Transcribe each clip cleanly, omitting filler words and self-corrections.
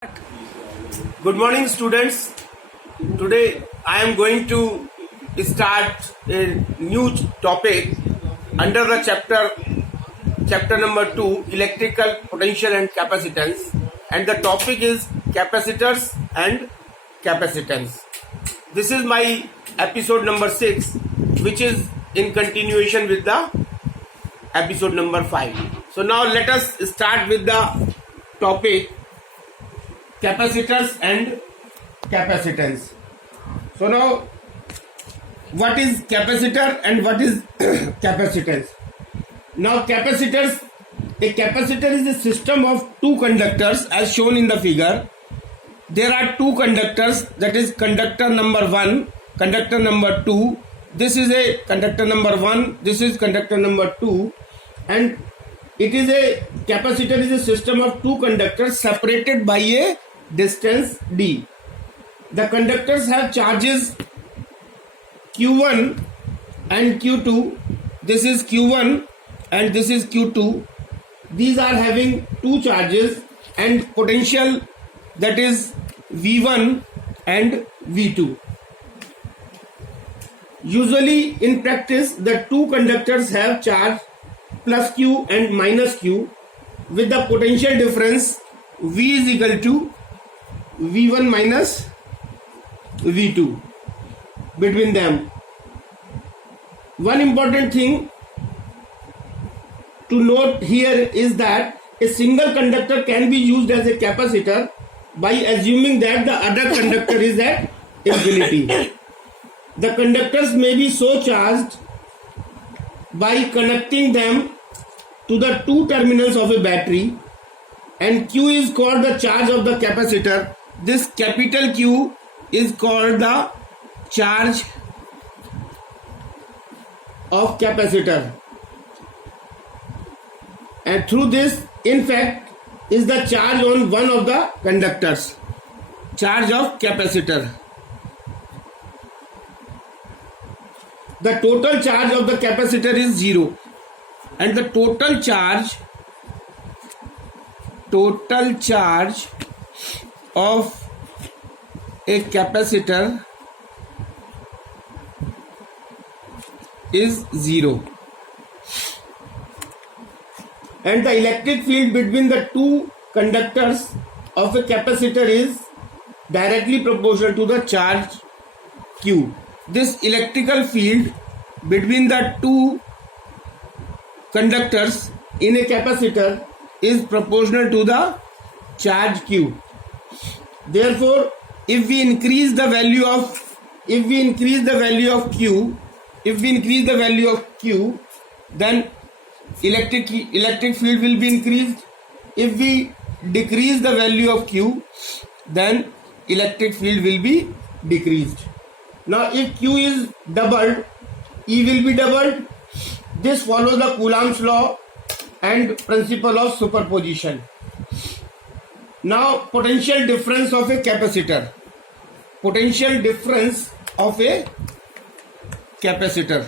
Good morning, students. Today I am going to start a new topic under the chapter number 2, electrical potential and capacitance, and the topic is capacitors and capacitance. This is my episode number 6, which is in continuation with the episode number 5. So now let us start with the topic capacitors and capacitance. So now, what is capacitor and what is capacitance? Now, a capacitor is a system of two conductors as shown in the figure. There are two conductors, that is conductor number 1, conductor number 2. This is a conductor number 1, this is conductor number 2, and it is a capacitor is a system of two conductors separated by a distance d. The conductors have charges q1 and q2. This is q1 and this is q2. These are having two charges and potential, that is v1 and v2. Usually in practice the two conductors have charge plus q and minus q with the potential difference v is equal to v1 minus v2 between them. One important thing to note here is that a single conductor can be used as a capacitor by assuming that the other conductor is at infinity. The conductors may be so charged by connecting them to the two terminals of a battery, and Q is called the charge of the capacitor. This capital Q is called the charge of capacitor, and through this, in fact, is the charge on one of the conductors, charge of capacitor. The total charge of the capacitor is 0, and the total charge of a capacitor is 0, and the electric field between the two conductors of a capacitor is directly proportional to the charge Q. This electrical field between the two conductors in a capacitor is proportional to the charge Q. Therefore, if we increase the value of Q, then electric field will be increased. If we decrease the value of Q, then electric field will be decreased. Now, if Q is doubled, E will be doubled. This follows the Coulomb's law and principle of superposition. Now, potential difference of a capacitor. Potential difference of a capacitor.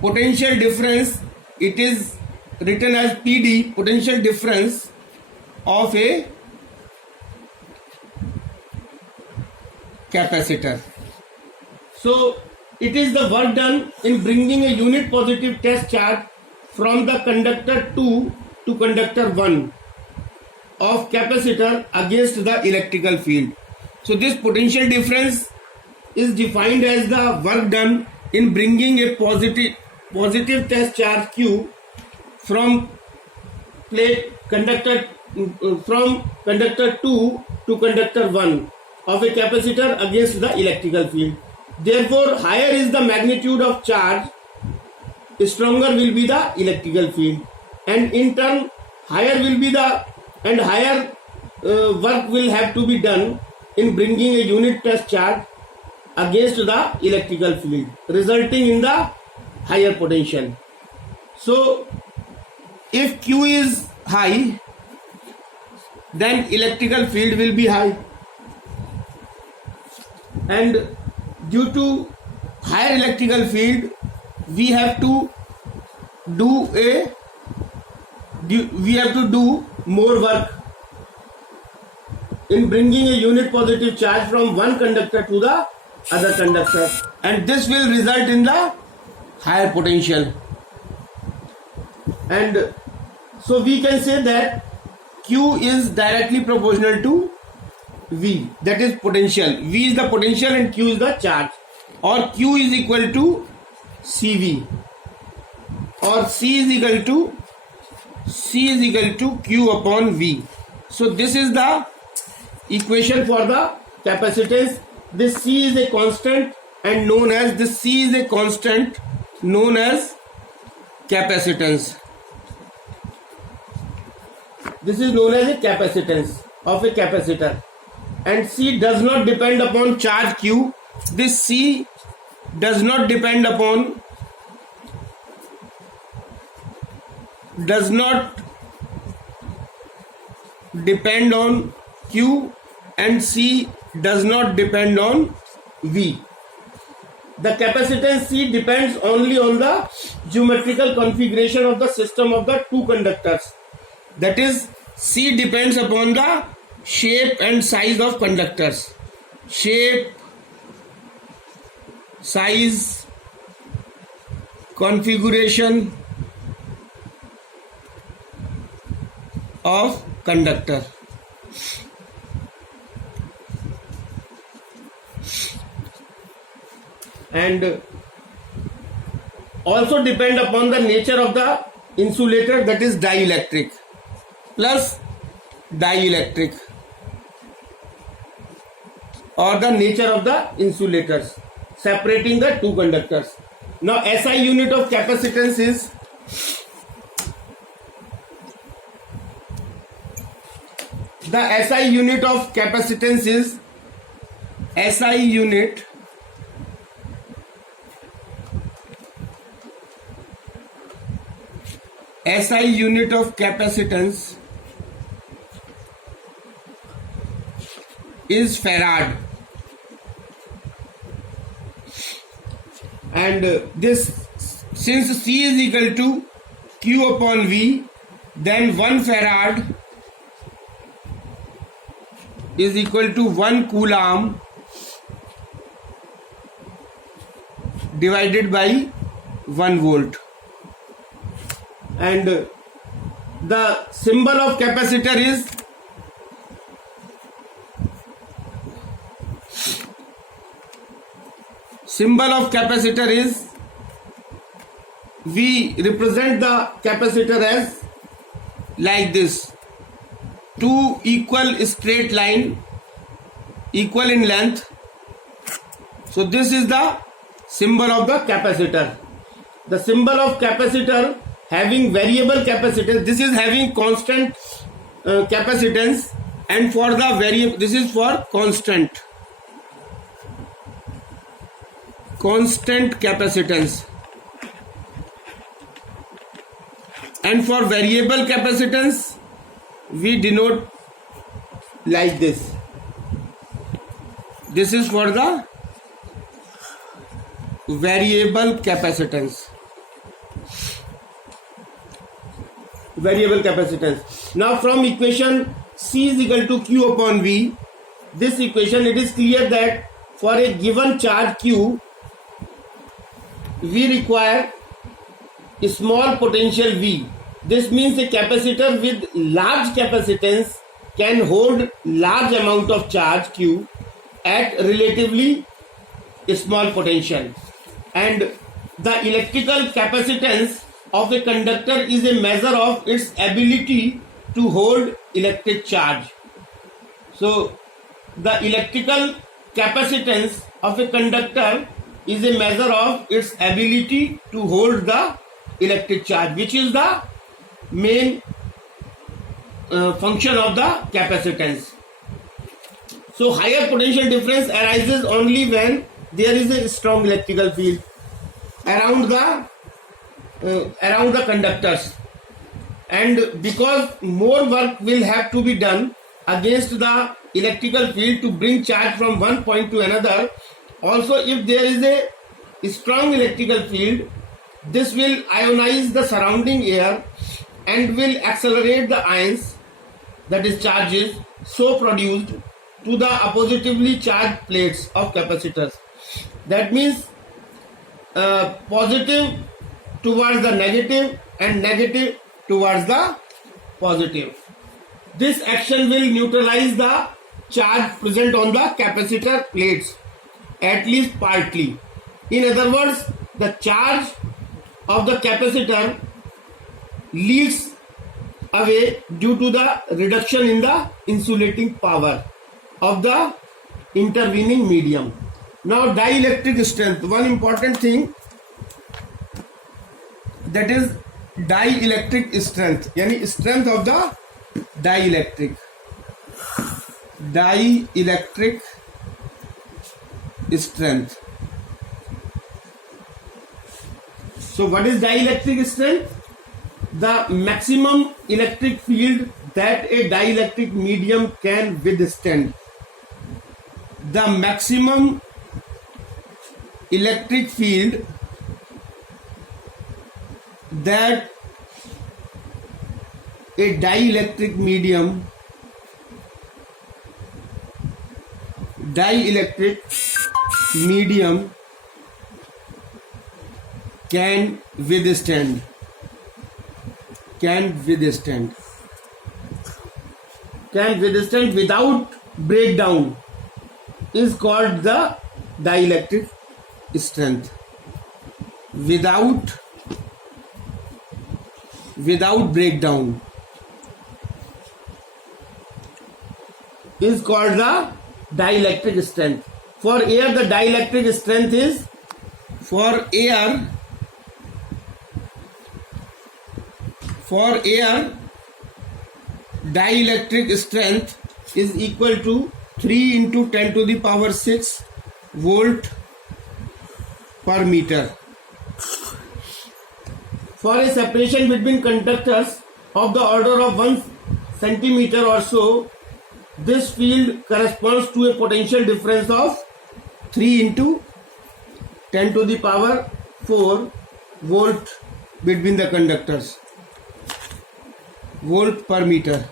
Potential difference, it is written as PD, potential difference of a capacitor. So it is the work done in bringing a unit positive test charge from the conductor 2 to conductor 1 of capacitor against the electrical field. So this potential difference is defined as the work done in bringing a positive test charge Q from conductor 2 to conductor 1 of a capacitor against the electrical field. Therefore, higher is the magnitude of charge, stronger will be the electrical field, and in turn higher work will have to be done in bringing a unit test charge against the electrical field, resulting in the higher potential. So if Q is high, then electrical field will be high, and due to higher electrical field we have to do a we have to do more work in bringing a unit positive charge from one conductor to the other conductor, and this will result in the higher potential. And so we can say that Q is directly proportional to V, that is potential. V is the potential and Q is the charge, or Q is equal to CV, or C is equal to Q upon V. So this is the equation for the capacitance. This C is a constant and known as capacitance. This is known as a capacitance of a capacitor, and C does not depend upon charge Q. This C does not depend on Q, and C does not depend on V. The capacitance C depends only on the geometrical configuration of the system of the two conductors. That is, C depends upon the shape and size of conductors. Shape, size, configuration of conductor. And also depend upon the nature of the insulator, that is dielectric plus dielectric, or the nature of the insulators separating the two conductors. Now SI unit of capacitance is SI unit of capacitance is farad, and this, since C is equal to Q upon V, then 1 farad is equal to 1 coulomb divided by 1 volt. And the symbol of capacitor is we represent the capacitor as like this: two equal straight line, equal in length. So this is the symbol of the capacitor. The symbol of capacitor having variable capacitance, this is having constant capacitance, and for the variable, this is for constant capacitance, and for variable capacitance we denote like this. This is for the variable capacitance. Now from equation C is equal to Q upon V, this equation, it is clear that for a given charge Q, we require a small potential V. This means a capacitor with large capacitance can hold large amount of charge Q at relatively small potential. And the electrical capacitance of a conductor is a measure of its ability to hold electric charge. So the electrical capacitance of a conductor is a measure of its ability to hold the electric charge, which is the main function of the capacitance. So higher potential difference arises only when there is a strong electrical field around the conductors, and because more work will have to be done against the electrical field to bring charge from one point to another. Also, if there is a strong electrical field, this will ionize the surrounding air and will accelerate the ions, that is charges, so produced to the oppositively charged plates of capacitors. That means positive towards the negative and negative towards the positive. This action will neutralize the charge present on the capacitor plates, at least partly. In other words, the charge of the capacitor leads away due to the reduction in the insulating power of the intervening medium. Now, dielectric strength, one important thing, that is dielectric strength, yani strength of the dielectric strength. So what is dielectric strength? The maximum electric field that a dielectric medium can withstand. The maximum electric field that a dielectric medium can withstand without breakdown is called the dielectric strength. Without breakdown is called the dielectric strength. For air, the dielectric strength is, dielectric strength is equal to 3 into 10 to the power 6 volt per meter. For a separation between conductors of the order of 1 centimeter or so, this field corresponds to a potential difference of 3 into 10 to the power 4 volt between the conductors. Volt per meter.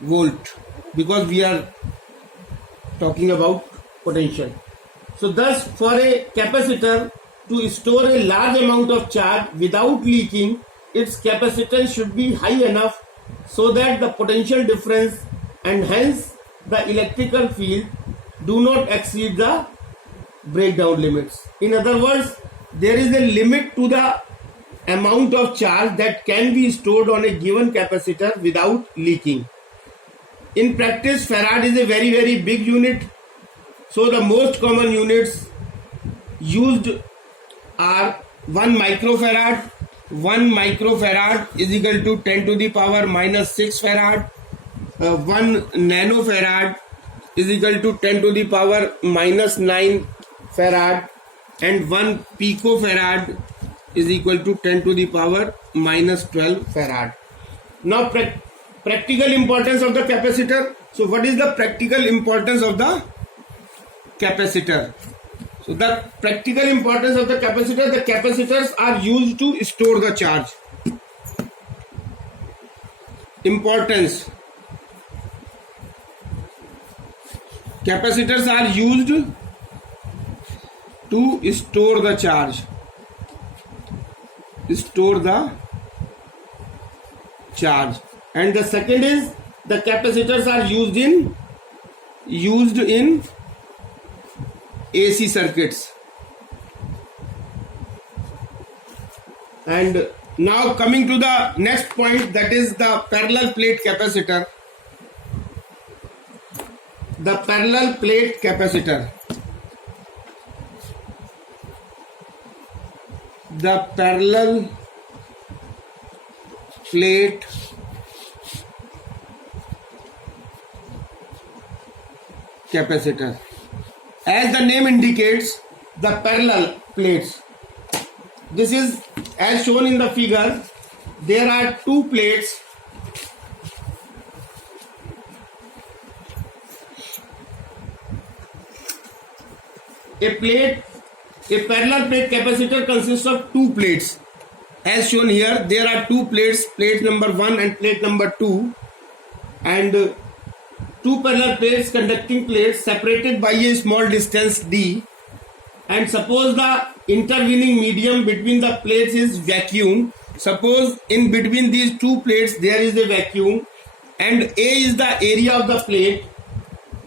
Volt, because we are talking about potential. So thus, for a capacitor to store a large amount of charge without leaking, its capacitance should be high enough so that the potential difference and hence the electrical field do not exceed the breakdown limits. In other words, there is a limit to the amount of charge that can be stored on a given capacitor without leaking. In practice, farad is a very, very big unit. So the most common units used are 1 microfarad. 1 microfarad is equal to 10 to the power minus 6 farad. 1 nanofarad is equal to 10 to the power minus 9 farad. And 1 picofarad is equal to 10 to the power minus 12 farad. Now, practical importance of the capacitor. So what is the practical importance of the capacitor? So the practical importance of the capacitors are used to store the charge. Importance. Capacitors are used to store the charge. And the second is, the capacitors are used in AC circuits. And now coming to the next point, that is the parallel plate capacitor. The parallel plate capacitor. The parallel plate capacitor. As the name indicates, the parallel plates. This is as shown in the figure. There are two plates. A parallel plate capacitor consists of two plates. as shown here, there are two plates, plate number 1 and plate number 2, and two parallel plates, conducting plates, separated by a small distance d, and suppose the intervening medium between the plates is vacuum. Suppose in between these two plates there is a vacuum, and A is the area of the plate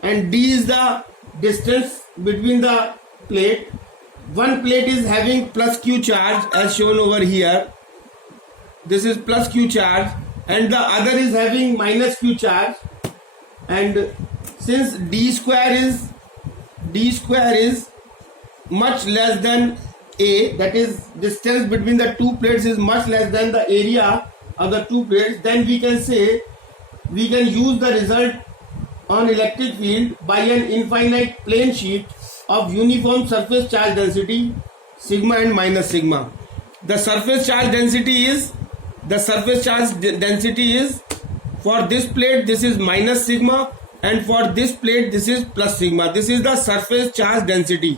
and D is the distance between the plate. One plate is having plus Q charge as shown over here. This is plus Q charge, and the other is having minus Q charge. And since D square is much less than A, that is distance between the two plates is much less than the area of the two plates, then we can say we can use the result on electric field by an infinite plane sheet of uniform surface charge density sigma and minus sigma. The surface charge density is for this plate this is minus sigma, and for this plate this is plus sigma. This is the surface charge density.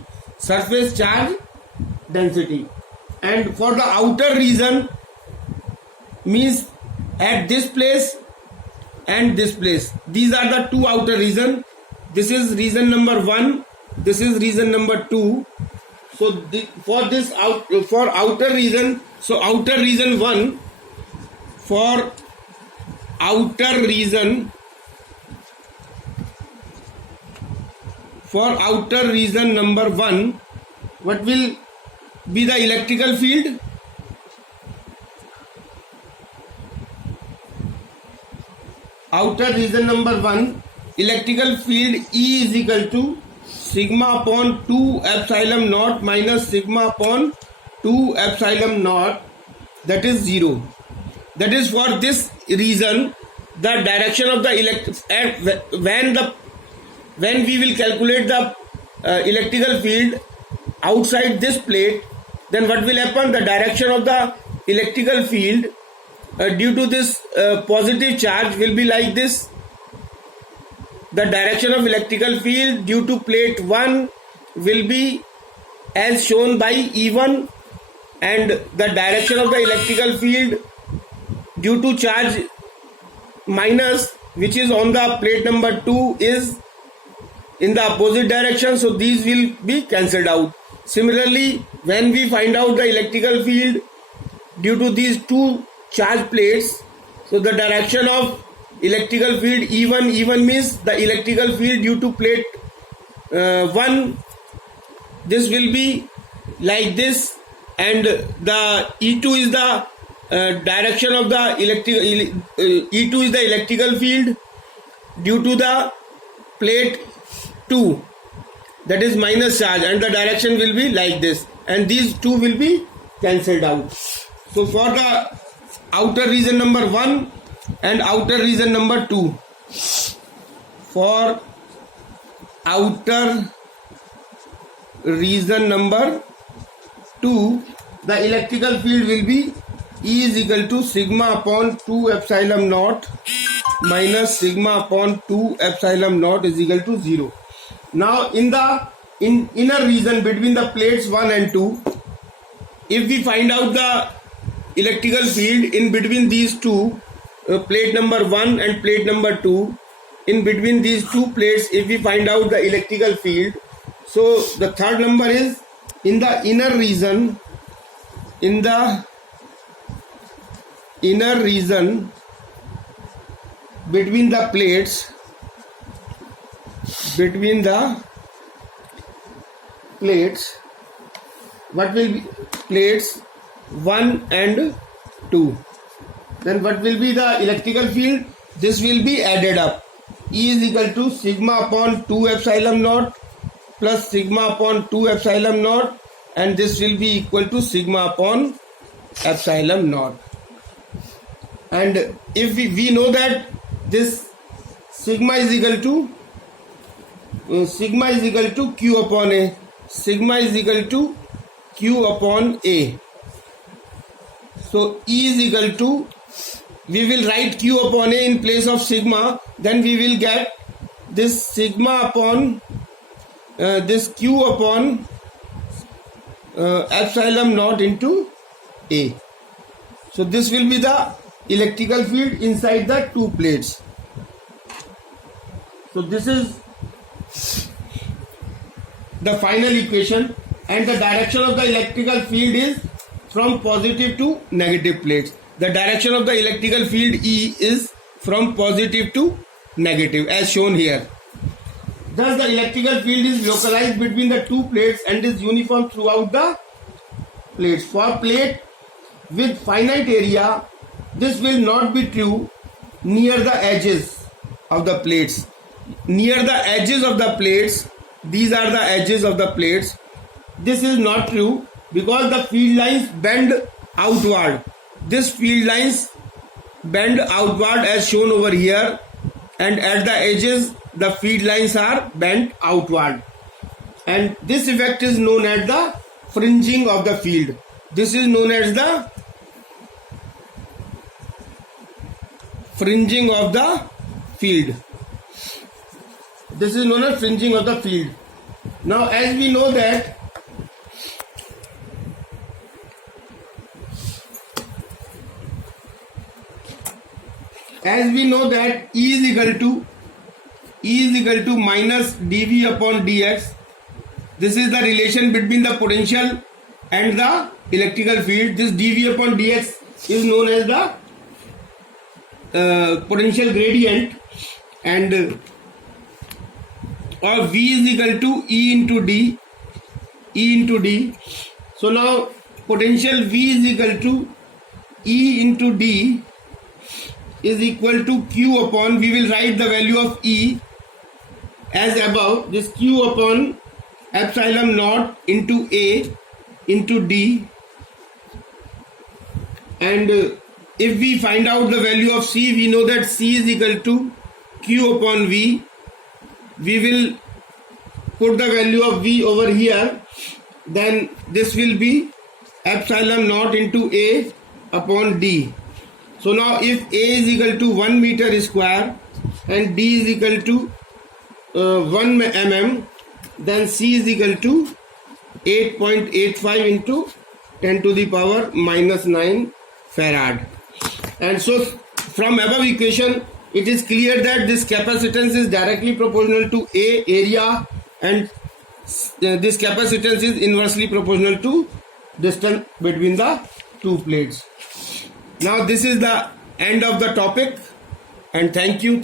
And for the outer region, means at this place and this place, these are the two outer region. This is region number 1, this is region number 2. So for outer region 1, for outer region number 1, what will be the electrical field? Outer region number 1, electrical field E is equal to sigma upon 2 epsilon naught minus sigma upon 2 epsilon naught, that is 0. That is for this reason the direction of the when we will calculate the electrical field outside this plate, then what will happen? The direction of the electrical field due to this positive charge will be like this. The direction of electrical field due to plate 1 will be as shown by E1, and the direction of the electrical field due to charge minus, which is on the plate number 2, is in the opposite direction, so these will be cancelled out. Similarly, when we find out the electrical field due to these two charge plates, so the direction of electrical field E1 means the electrical field due to plate 1, this will be like this, and the E2 is the direction of the E2 is the electrical field due to the plate 2, that is minus charge, and the direction will be like this, and these two will be cancelled out. So for the outer region number 1 and outer region number 2, for outer region number 2, the electrical field will be E is equal to sigma upon 2 epsilon naught minus sigma upon 2 epsilon naught is equal to 0. Now in the inner region between the plates 1 and 2, if we find out the electrical field in between these two, plate number 1 and plate number 2, in between these two plates, if we find out the electrical field, so the third number is in the inner region, between the plates, what will be plates 1 and 2, then what will be the electrical field? This will be added up. E is equal to sigma upon 2 epsilon naught plus sigma upon 2 epsilon naught, and this will be equal to sigma upon epsilon naught. And if we know that this sigma is equal to Q upon A, sigma is equal to Q upon A. So E is equal to, we will write Q upon A in place of sigma, then we will get this sigma upon this Q upon epsilon naught into A. So this will be the electrical field inside the two plates. So this is the final equation, and the direction of the electrical field is from positive to negative plates. The direction of the electrical field E is from positive to negative as shown here. Thus the electrical field is localized between the two plates and is uniform throughout the plates. For plate with finite area, this will not be true near the edges of the plates. Near the edges of the plates, these are the edges of the plates. This is not true because the field lines bend outward. This field lines bend outward as shown over here, and at the edges the field lines are bent outward, and this effect is known as the fringing of the field. This is known as the fringing of the field. This is known as fringing of the field. Now as we know that E is equal to minus dV upon dx. This is the relation between the potential and the electrical field. This dV upon dx is known as the potential gradient, and or V is equal to E into D. So now potential V is equal to E into D is equal to Q upon, we will write the value of E as above, this Q upon epsilon naught into A into D, and if we find out the value of C, we know that C is equal to Q upon V. We will put the value of V over here, then this will be epsilon naught into A upon D. So now if A is equal to 1 meter square and D is equal to 1 mm, then C is equal to 8.85 into 10 to the power minus 9 farad. And so from above equation, it is clear that this capacitance is directly proportional to A area, and this capacitance is inversely proportional to distance between the two plates. Now this is the end of the topic, and thank you.